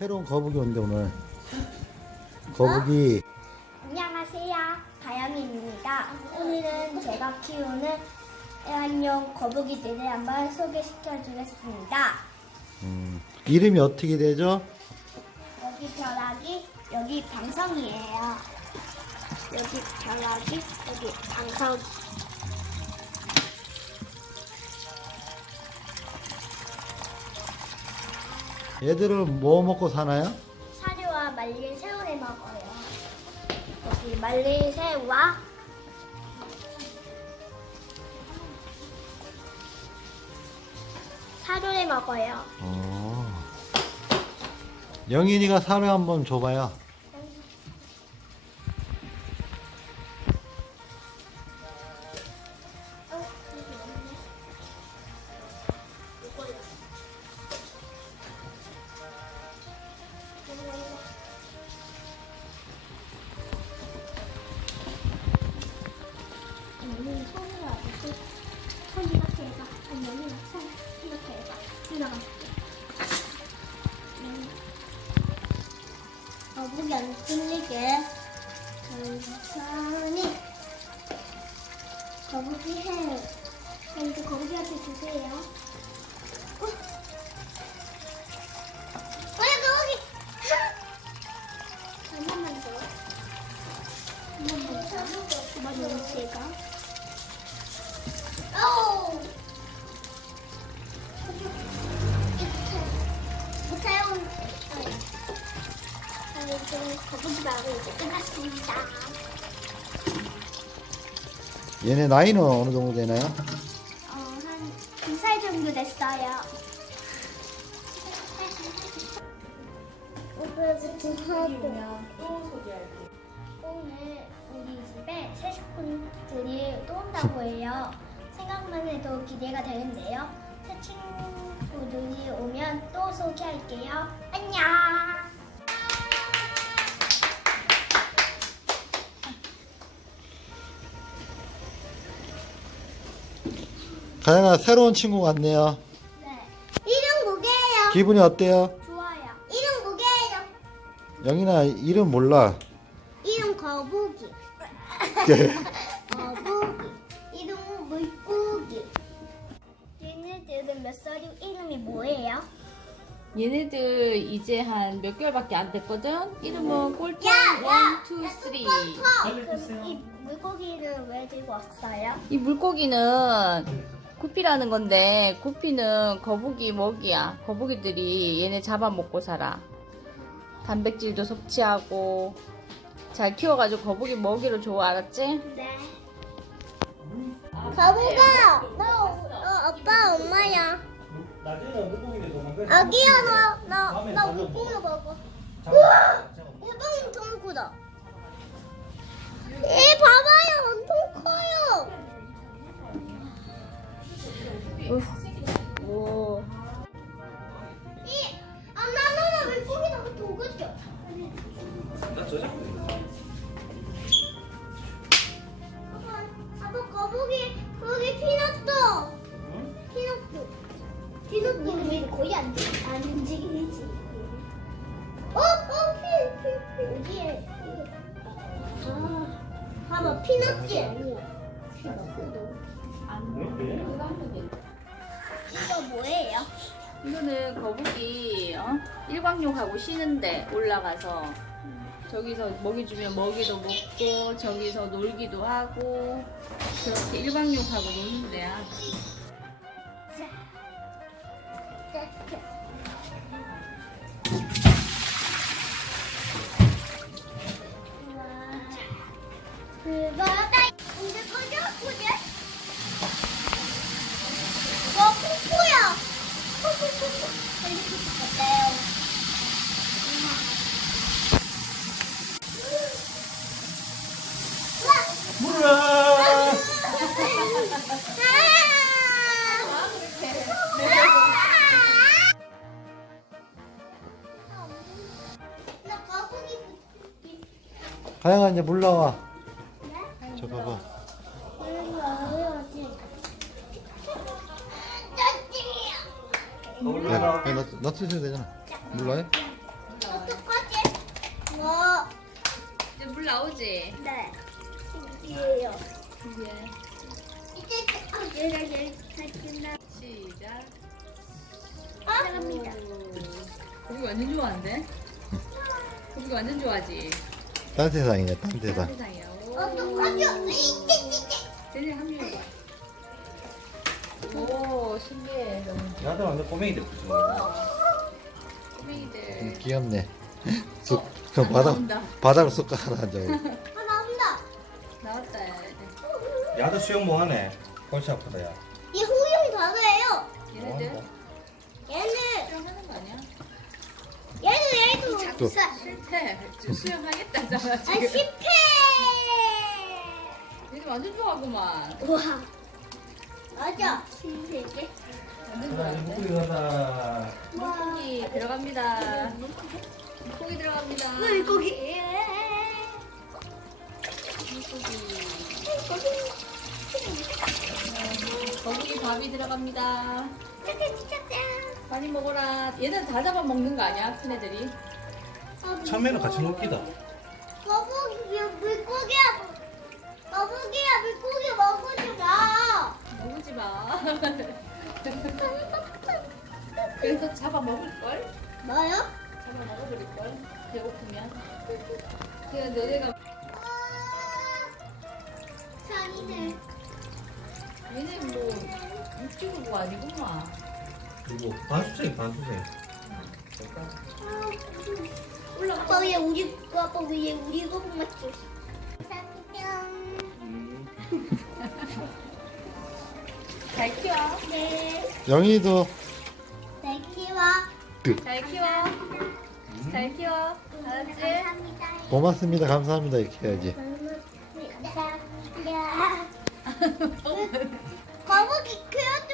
새로운 거북이 온대 오늘. 거북이 안녕하세요. 가영입니다. 오늘은 제가 키우는 애완용 거북이들을 한번 소개시켜 주겠습니다. 음, 이름이 어떻게 되죠? 여기 벼락이, 여기 방성이에요. 여기 벼락이, 여기 방성. 얘들은 뭐 먹고 사나요? 사료와 말린 새우를 먹어요. 여기 말린 새우와 사료를 먹어요. 어. 영인이가 사료 한번 줘봐요. 어, 목이 안 뚫리게 천천히 거북이 해 이거 거북이한테 주세요 어? 거북이 말고 이제 끝났습니다. 얘네 나이는 어느 정도 되나요? 어, 한 두 살 정도 됐어요. 오늘 우리 집에 새 식구들이 또 온다고 해요. 생각만 해도 기대가 되는데요. 새 친구들이 오면 또 소개할게요. 안녕! 가영아 새로운 친구 같네요. 네. 이름 뭐게요? 기분이 어때요? 좋아요. 이름 뭐게요? 영인아 이름 몰라. 이름 거북이. 거북이. 이름은 물고기. 얘네들은 몇 살이고 이름이 뭐예요? 얘네들 이제 한 몇 개월밖에 안 됐거든? 이름은 꼴통 야, 야! 1, 2, 3. 그럼 이 물고기를 왜 들고 왔어요? 이 물고기는 구피라는 건데 구피는 거북이 먹이야. 거북이들이 얘네 잡아먹고 살아. 단백질도 섭취하고 잘 키워가지고 거북이 먹이로 좋아 알았지? 네. 거북아, 너, 너 아빠 엄마야. 아기야, 나, 나, 나 물고기 먹어. 우와, 대박 엄청 크다. 아빠, 아빠 거북이, 거북이 피났어. 피났어. 피났어. 우리 거의 안, 안 움직이지. 어, 어, 피, 피, 피. 여기에. 아, 봐봐, 피났지? 이거 뭐예요? 이거는 거북이 어? 일광욕하고 쉬는데 올라가서 저기서 먹이 주면 먹이도 먹고 저기서 놀기도 하고 그렇게 일광욕하고 노는 데야. 가영아 이제 물 나와. 저 네? 봐봐. 야, 야, 나, 나 틀어줘야 되잖아. 물 나와? 어떡하지? 뭐? 이제 물 나오지? 네. 이게요. 이제. 이제 아, 내가 열 가지나. 시작. 시작합니다. 고기 완전 좋아한데? 고기 완전 좋아하지? 딴 세상이네, 딴 세상. 쟤네 합류해봐. 오, 신기해. 나도 완전 꼬맹이들. 꼬맹이들. 음, 귀엽네. 쑥, 그 바닥. 바닥으로 쑥 깔아앉아. 아 나온다. 나왔다. 야 야도 수영 뭐 하네. 골치 아프다, 야. 이 호용 단어예요. 얘네들 뭐 얘는 수영하는 거 아니야? 얘도 얘도 또. 실패. 지금 수영하겠다잖아, 아 지금. 실패. 얘네 완전 좋아하구만. 우와. 맞아. 신세계. 완전 자, 이제 좋아하는데? 물고기 가다. 물고기 들어갑니다. 물고기 들어갑니다. 물고기. 거북이 밥이 들어갑니다. 짜잔 짜잔. 많이 먹어라. 얘는 다 잡아 먹는 거 아니야? 큰 애들이? 처음에는 같이 먹기다. 거북이 물고기야. 거북이야 물고기 먹으지 마. 먹지 마. 그래서 잡아 먹을 걸? 뭐요? 잡아 먹어버릴 걸? 배고프면. 그냥 너네가 잔이네. 얘네 뭐 육지구구 아니구만. 그리고 반수생, 반수생. 아 빠왜 우리 아빠 왜 우리 거북 맞죠? 잘 키워. 네. 영희도 잘 키워. 잘 키워. 잘 키워. 알았지? 감사합니다. 고맙습니다. 감사합니다. 이렇게 해야지. 감사합니다. 거북이 키워도